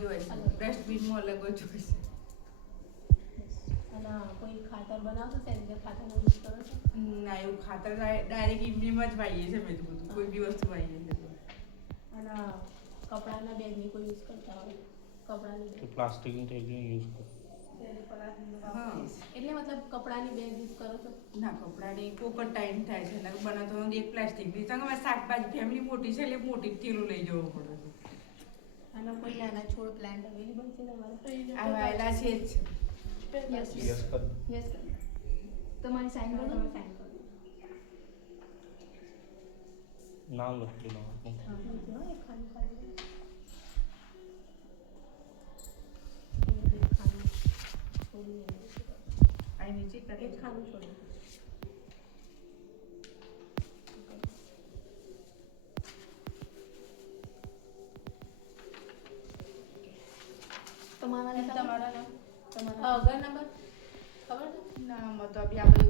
જ હોય છે, ડસ્ટબિનમાં અલગ જ હોય છે. અને કોઈ ખાતર બનાવશો સેન્દ્રિય ખાતરનો યુઝ કરો છો? ના, એવું ખાતર ડાયરેક્ટ ઇમલીમાં જ વાવીએ છે મેં તો બધું, કોઈ બી વસ્તુ વાવીએ છે તો. અને કપડાના બેગની કોઈ યુઝ કરતા હોય? કપડાની બેગ પ્લાસ્ટિકની થેલી યુઝ કરો? હા, એટલે મતલબ કપડાની બેગ યુઝ કરો છો? ના, કપડાની કોક જ ટાઈમ થાય છે ને બનાવતો એક પ્લાસ્ટિકની. તમારે શાકભાજી ફેમિલી મોટી છે એટલે મોટી થેલું લઈ જવું પડે છે. અને કોઈ નાના છોડ પ્લાન્ટ અવેલેબલ છે તમારે? આ વાયેલા છે જ. યસ યસ કર. યસ તમારી સાઈન કરો, તમે સાઈન કરો. નામ લખી નાખો. હા, એક ખાલી ખાલી આ નીચે એક કરી ખાનું છોડી. તમારા નામ? તમારા નામ? ઘર નંબર ખબર છે? ના, મતલબ આપણે